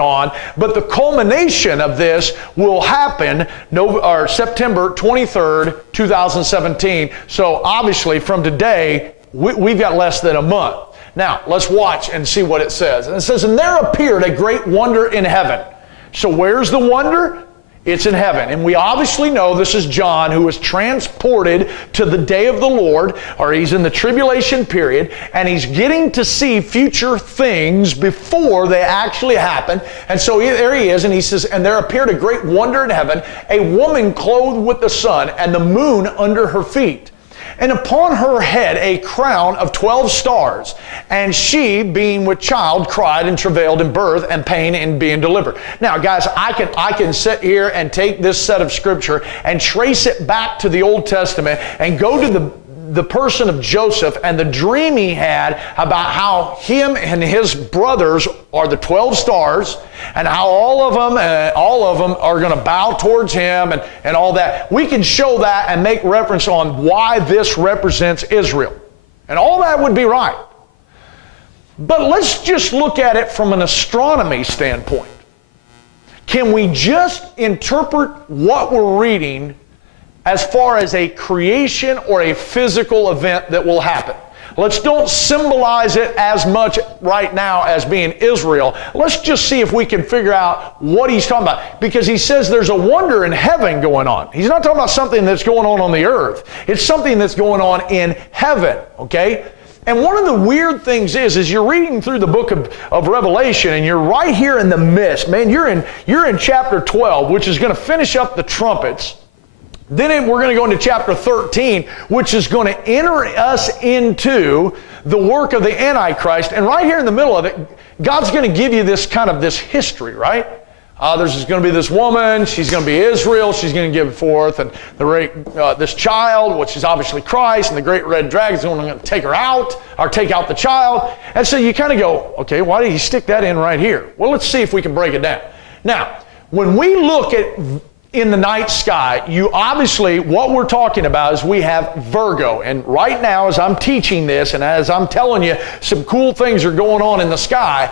on, but the culmination of this will happen September 23rd, 2017. So obviously from today, we've got less than a month. Now, let's watch and see what it says. And it says, and there appeared a great wonder in heaven. So where's the wonder? It's in heaven. And we obviously know this is John, who was transported to the day of the Lord, or he's in the tribulation period, and he's getting to see future things before they actually happen. And so there he is, and he says, and there appeared a great wonder in heaven, a woman clothed with the sun, and the moon under her feet. And upon her head a crown of 12 stars. And she, being with child, cried and travailed in birth and pain in being delivered. Now, guys, I can sit here and take this set of scripture and trace it back to the Old Testament and go to the person of Joseph and the dream he had about how him and his brothers are the 12 stars, and how all of them are going to bow towards him and all that. We can show that and make reference on why this represents Israel. And all that would be right. But let's just look at it from an astronomy standpoint. Can we just interpret what we're reading as far as a creation or a physical event that will happen? Let's don't symbolize it as much right now as being Israel. Let's just see if we can figure out what he's talking about. Because he says there's a wonder in heaven going on. He's not talking about something that's going on the earth. It's something that's going on in heaven, okay? And one of the weird things is you're reading through the book of Revelation, and you're right here in the midst. Man, you're in chapter 12, which is going to finish up the trumpets. Then we're going to go into chapter 13, which is going to enter us into the work of the Antichrist. And right here in the middle of it, God's going to give you this kind of this history, right? There's going to be this woman. She's going to be Israel. She's going to give forth and this child, which is obviously Christ, and the great red dragon is going to take her out, or take out the child. And so you kind of go, okay, why did he stick that in right here? Well, let's see if we can break it down. Now, when we look at in the night sky, what we're talking about is we have Virgo. And right now, as I'm teaching this, and as I'm telling you, some cool things are going on in the sky,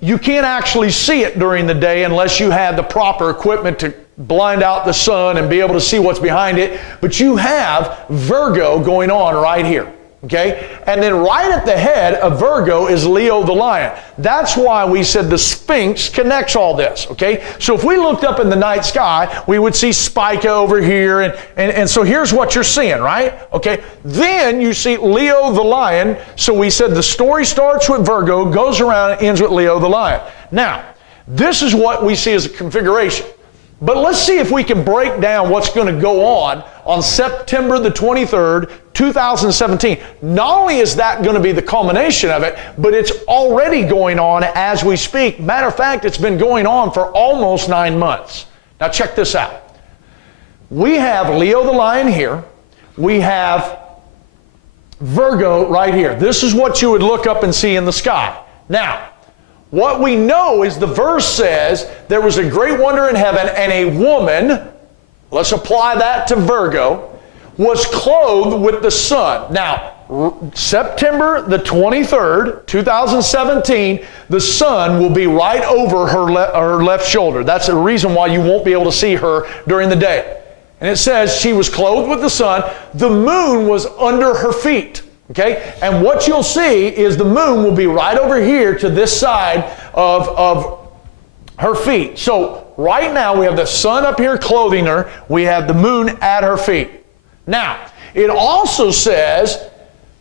you can't actually see it during the day unless you have the proper equipment to blind out the sun and be able to see what's behind it. But you have Virgo going on right here. Okay? And then right at the head of Virgo is Leo the lion. That's why we said the Sphinx connects all this. Okay? So if we looked up in the night sky, we would see Spica over here. And so here's what you're seeing, right? Okay? Then you see Leo the lion. So we said the story starts with Virgo, goes around, and ends with Leo the lion. Now, this is what we see as a configuration. But let's see if we can break down what's going to go on September the 23rd, 2017. Not only is that going to be the culmination of it, but it's already going on as we speak. Matter of fact, it's been going on for almost 9 months. Now check this out. We have Leo the lion here. We have Virgo right here. This is what you would look up and see in the sky. Now, what we know is the verse says there was a great wonder in heaven, and a woman, let's apply that to Virgo, was clothed with the sun. Now, September the 23rd, 2017, the sun will be right over her left shoulder. That's the reason why you won't be able to see her during the day. And it says she was clothed with the sun. The moon was under her feet. Okay? And what you'll see is the moon will be right over here to this side of her feet. So right now we have the sun up here clothing her. We have the moon at her feet. Now, it also says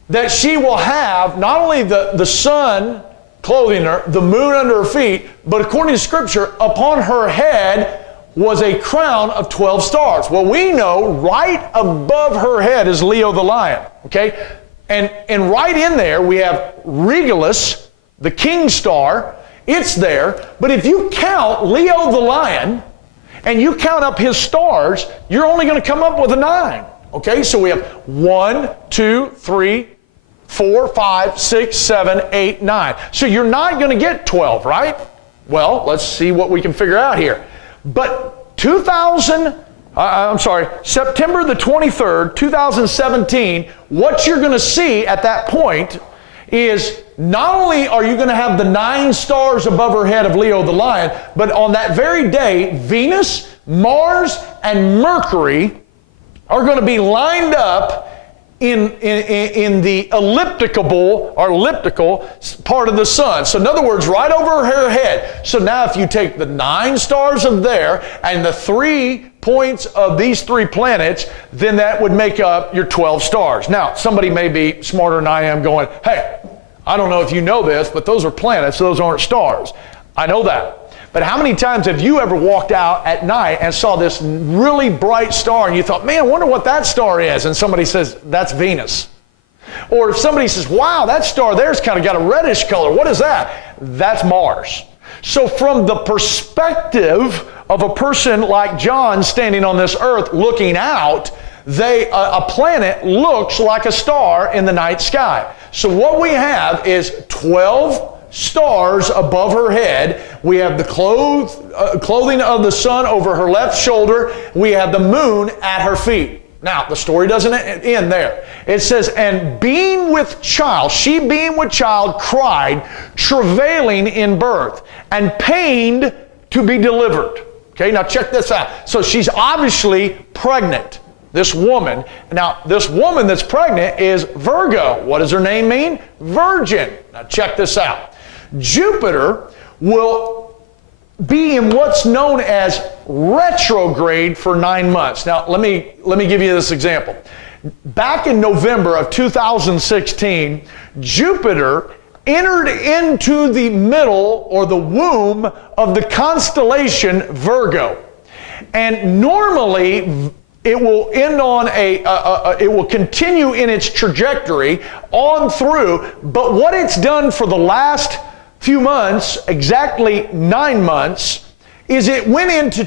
that she will have not only the sun clothing her, the moon under her feet, but according to Scripture, upon her head was a crown of 12 stars. Well, we know right above her head is Leo the lion. Okay? And right in there, we have Regulus, the king star. It's there. But if you count Leo the lion, and you count up his stars, you're only going to come up with a 9. Okay, so we have 1, 2, 3, 4, 5, 6, 7, 8, 9. So you're not going to get 12, right? Well, let's see what we can figure out here. But September the 23rd, 2017, what you're going to see at that point is not only are you going to have the 9 stars above her head of Leo the lion, but on that very day, Venus, Mars, and Mercury are going to be lined up in the elliptical part of the sun. So in other words, right over her head. So now if you take the 9 stars of there and the 3 points of these 3 planets, then that would make up your 12 stars. Now, somebody may be smarter than I am going, hey, I don't know if you know this, but those are planets, those aren't stars. I know that. But how many times have you ever walked out at night and saw this really bright star and you thought, man, I wonder what that star is? And somebody says, that's Venus. Or if somebody says, wow, that star there's kind of got a reddish color. What is that? That's Mars. So from the perspective of a person like John standing on this earth looking out, a planet looks like a star in the night sky. So what we have is 12 stars above her head. We have the clothing of the sun over her left shoulder. We have the moon at her feet. Now, the story doesn't end there. It says, and being with child, she being with child, cried, travailing in birth, and pained to be delivered. Okay, now check this out. So she's obviously pregnant, this woman. Now, this woman that's pregnant is Virgo. What does her name mean? Virgin. Now check this out. Jupiter will be in what's known as retrograde for 9 months. Now, let me give you this example. Back in November of 2016, Jupiter entered into the middle or the womb of the constellation Virgo. And normally, it will end on it will continue in its trajectory on through, but what it's done for the last few months, exactly 9 months, is it went into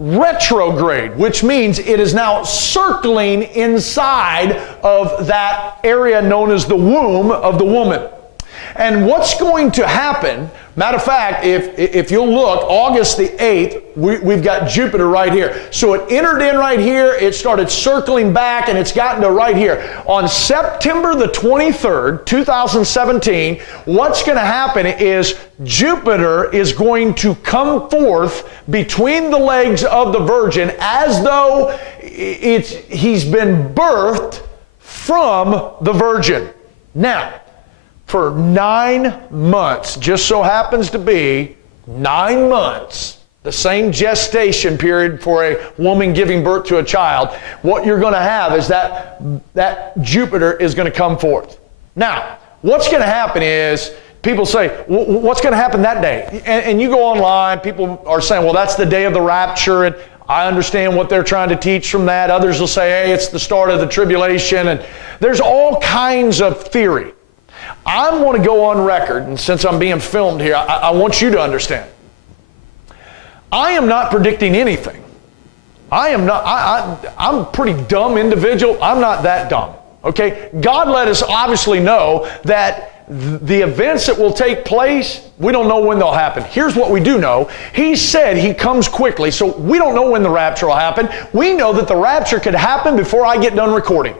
retrograde, which means it is now circling inside of that area known as the womb of the woman. And what's going to happen, matter of fact, if you'll look, August the 8th, we've got Jupiter right here. So it entered in right here, it started circling back, and it's gotten to right here. On September the 23rd, 2017, what's going to happen is Jupiter is going to come forth between the legs of the Virgin as though he's been birthed from the Virgin. Now, for 9 months, just so happens to be 9 months, the same gestation period for a woman giving birth to a child, what you're going to have is that Jupiter is going to come forth. Now, what's going to happen is, people say, what's going to happen that day? And you go online, people are saying, well, that's the day of the rapture, and I understand what they're trying to teach from that. Others will say, hey, it's the start of the tribulation, and there's all kinds of theory. I want to go on record, and since I'm being filmed here, I want you to understand. I am not predicting anything. I'm a pretty dumb individual. I'm not that dumb, okay? God let us obviously know that the events that will take place, we don't know when they'll happen. Here's what we do know. He said He comes quickly, so we don't know when the rapture will happen. We know that the rapture could happen before I get done recording.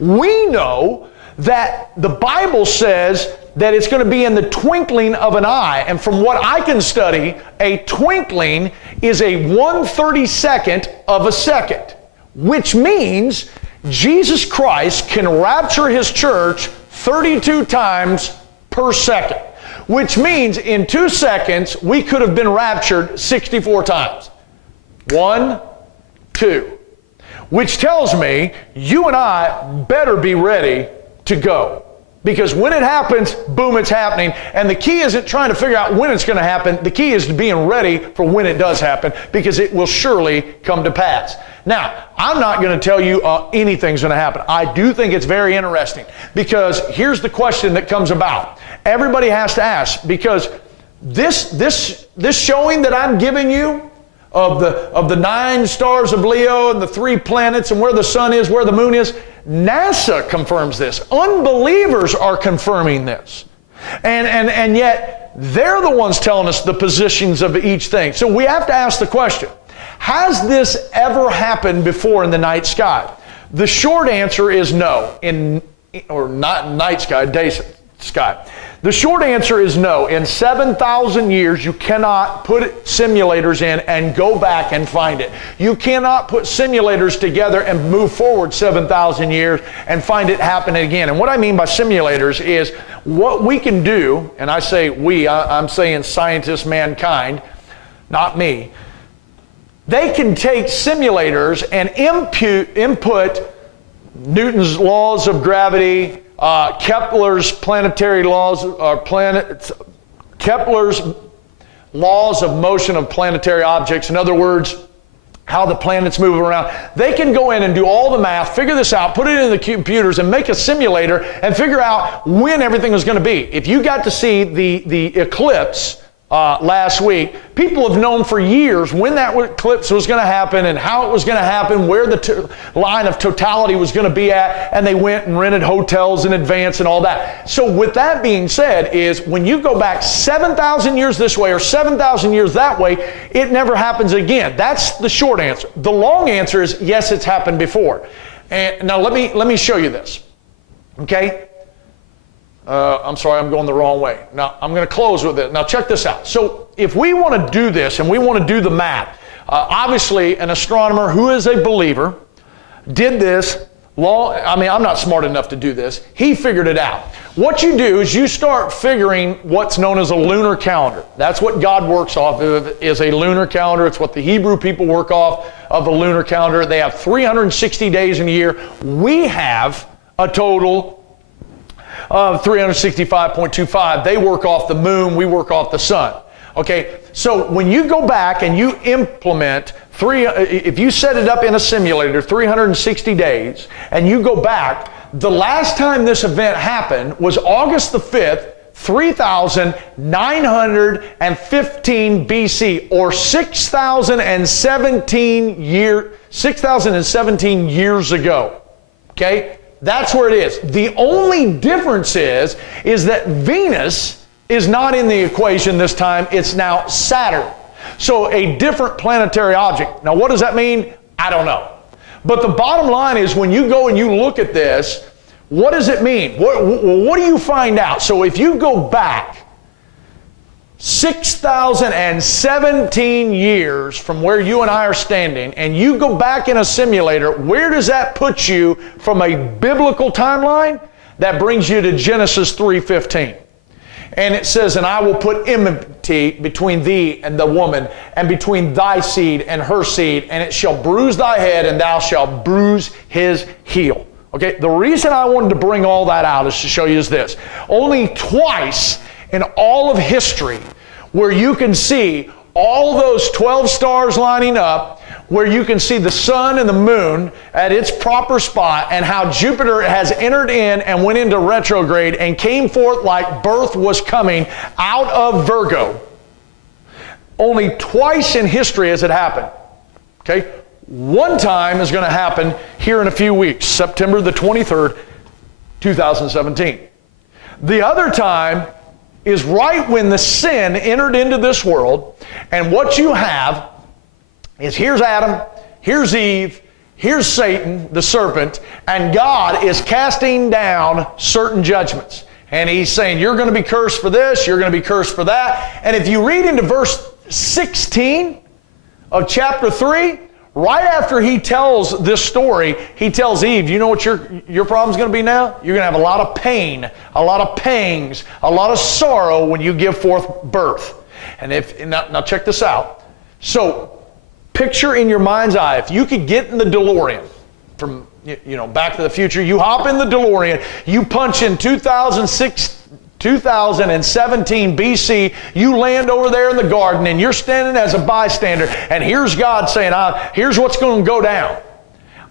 We know that the Bible says that it's going to be in the twinkling of an eye. And from what I can study, a twinkling is a 1/32 of a second, which means Jesus Christ can rapture His church 32 times per second, which means in 2 seconds, we could have been raptured 64 times. 1, 2. Which tells me you and I better be ready to go. Because when it happens, boom, it's happening. And the key isn't trying to figure out when it's going to happen. The key is being ready for when it does happen, because it will surely come to pass. Now, I'm not going to tell you anything's going to happen. I do think it's very interesting, because here's the question that comes about. Everybody has to ask, because this showing that I'm giving you of the 9 stars of Leo and the 3 planets and where the sun is, where the moon is, NASA confirms this. Unbelievers are confirming this. And yet, they're the ones telling us the positions of each thing. So we have to ask the question, has this ever happened before in the night sky? The short answer is no. Or not night sky, sky? The short answer is no. In 7,000 years, you cannot put simulators in and go back and find it. You cannot put simulators together and move forward 7,000 years and find it happen again. And what I mean by simulators is what we can do, and I say we, I'm saying scientists, mankind, not me. They can take simulators and input Newton's laws of gravity, Kepler's planetary laws, Kepler's laws of motion of planetary objects. In other words, how the planets move around. They can go in and do all the math, figure this out, put it in the computers, and make a simulator and figure out when everything is going to be. If you got to see the eclipse last week, people have known for years when that eclipse was going to happen and how it was going to happen, where the line of totality was going to be at, and they went and rented hotels in advance and all that. So with that being said, is when you go back 7,000 years this way or 7,000 years that way, it never happens again. That's the short answer. The long answer is yes, it's happened before. And now let me show you this. Okay? I'm sorry, I'm going the wrong way. Now, I'm going to close with it. Now, check this out. So, if we want to do this and we want to do the math, obviously, an astronomer who is a believer did this I'm not smart enough to do this. He figured it out. What you do is you start figuring what's known as a lunar calendar. That's what God works off of, is a lunar calendar. It's what the Hebrew people work off of a lunar calendar. They have 360 days in a year. We have a total of 365.25. They work off the moon, we work off the sun. Okay, so when you go back and you implement if you set it up in a simulator 360 days and you go back, the last time this event happened was August the 5th, 3,915 BC, or 6,017 years ago. Okay? That's where it is. The only difference is that Venus is not in the equation this time. It's now Saturn. So a different planetary object. Now, what does that mean? I don't know. But the bottom line is when you go and you look at this, what does it mean? What do you find out? So if you go back 6,017 years from where you and I are standing, and you go back in a simulator, where does that put you from a biblical timeline? That brings you to Genesis 3:15. And it says, and I will put enmity between thee and the woman, and between thy seed and her seed, and it shall bruise thy head, and thou shalt bruise his heel. Okay, the reason I wanted to bring all that out is to show you is this. Only twice in all of history where you can see all those 12 stars lining up, where you can see the sun and the moon at its proper spot, and how Jupiter has entered in and went into retrograde and came forth like birth was coming out of Virgo. Only twice in history has it happened. Okay? One time is going to happen here in a few weeks, September the 23rd, 2017. The other time is right when the sin entered into this world, and what you have is here's Adam, here's Eve, here's Satan, the serpent, and God is casting down certain judgments. And he's saying, you're going to be cursed for this, you're going to be cursed for that. And if you read into verse 16 of chapter 3, right after he tells this story, he tells Eve, you know what your problem's going to be now? You're going to have a lot of pain, a lot of pangs, a lot of sorrow when you give forth birth. And now check this out. So picture in your mind's eye, if you could get in the DeLorean from Back to the Future, you hop in the DeLorean, you punch in 2017 BC, you land over there in the garden, and you're standing as a bystander, and here's God saying, here's what's going to go down.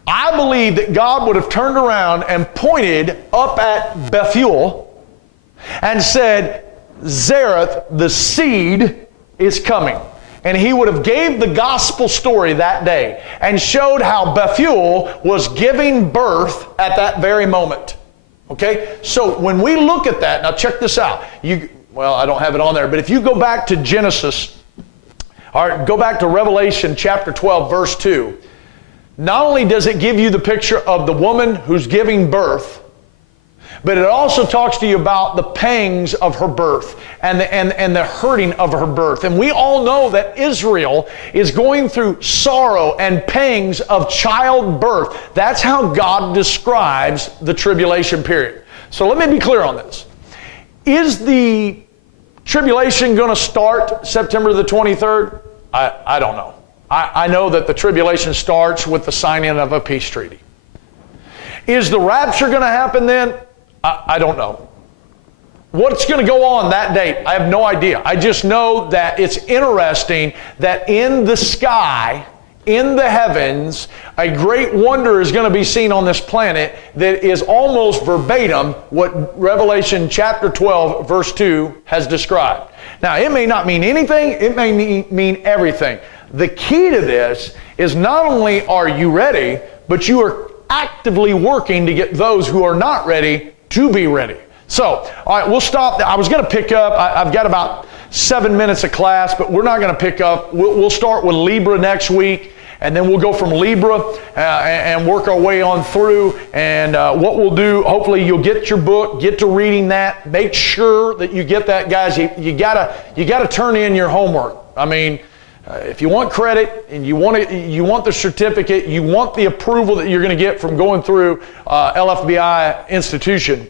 I believe that God would have turned around and pointed up at Bethuel and said, Zareth, the seed is coming. And he would have gave the gospel story that day and showed how Bethuel was giving birth at that very moment. Okay? So when we look at that, now check this out. I don't have it on there, but if you go back to Genesis, or go back to Revelation chapter 12, verse 2, not only does it give you the picture of the woman who's giving birth, But it also talks to you about the pangs of her birth and the hurting of her birth. And we all know that Israel is going through sorrow and pangs of childbirth. That's how God describes the tribulation period. So let me be clear on this. Is the tribulation going to start September the 23rd? I don't know. I know that the tribulation starts with the signing of a peace treaty. Is the rapture going to happen then? I don't know. What's going to go on that date? I have no idea. I just know that it's interesting that in the sky, in the heavens, a great wonder is going to be seen on this planet that is almost verbatim what Revelation chapter 12, verse 2 has described. Now, it may not mean anything, it may mean everything. The key to this is not only are you ready, but you are actively working to get those who are not ready to be ready. So, all right, we'll stop. I was going to pick up. I've got about 7 minutes of class, but we're not going to pick up. We'll start with Libra next week, and then we'll go from Libra and work our way on through. And what we'll do, hopefully you'll get your book, get to reading that. Make sure that you get that, guys. You gotta turn in your homework. I mean, if you want credit and you want the certificate, you want the approval that you're going to get from going through LFBI institution,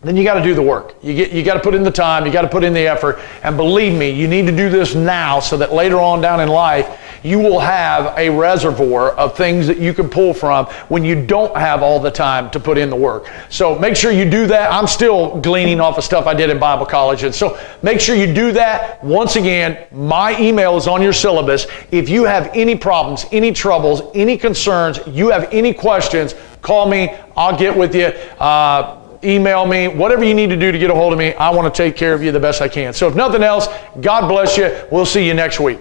then you got to do the work. You got to put in the time, you got to put in the effort, and believe me, you need to do this now so that later on down in life, you will have a reservoir of things that you can pull from when you don't have all the time to put in the work. So make sure you do that. I'm still gleaning off of stuff I did in Bible college, and so make sure you do that. Once again, my email is on your syllabus. If you have any problems, any troubles, any concerns, you have any questions, call me. I'll get with you. Email me, whatever you need to do to get a hold of me. I want to take care of you the best I can. So if nothing else, God bless you. We'll see you next week.